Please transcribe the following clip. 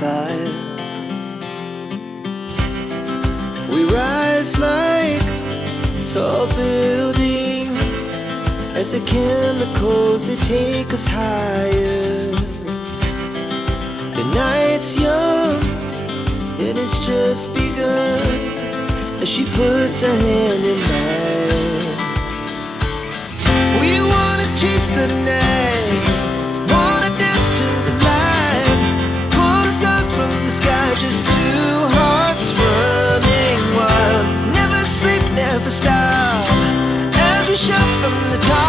fire. We rise like tall buildings as the chemicals, they take us higher. The night's young, it has just begun, as she puts her hand in mine. We wanna chase the night, wanna dance to the light, pull stars from the sky, just two hearts running wild. Never sleep, never stop, as we shout from the top.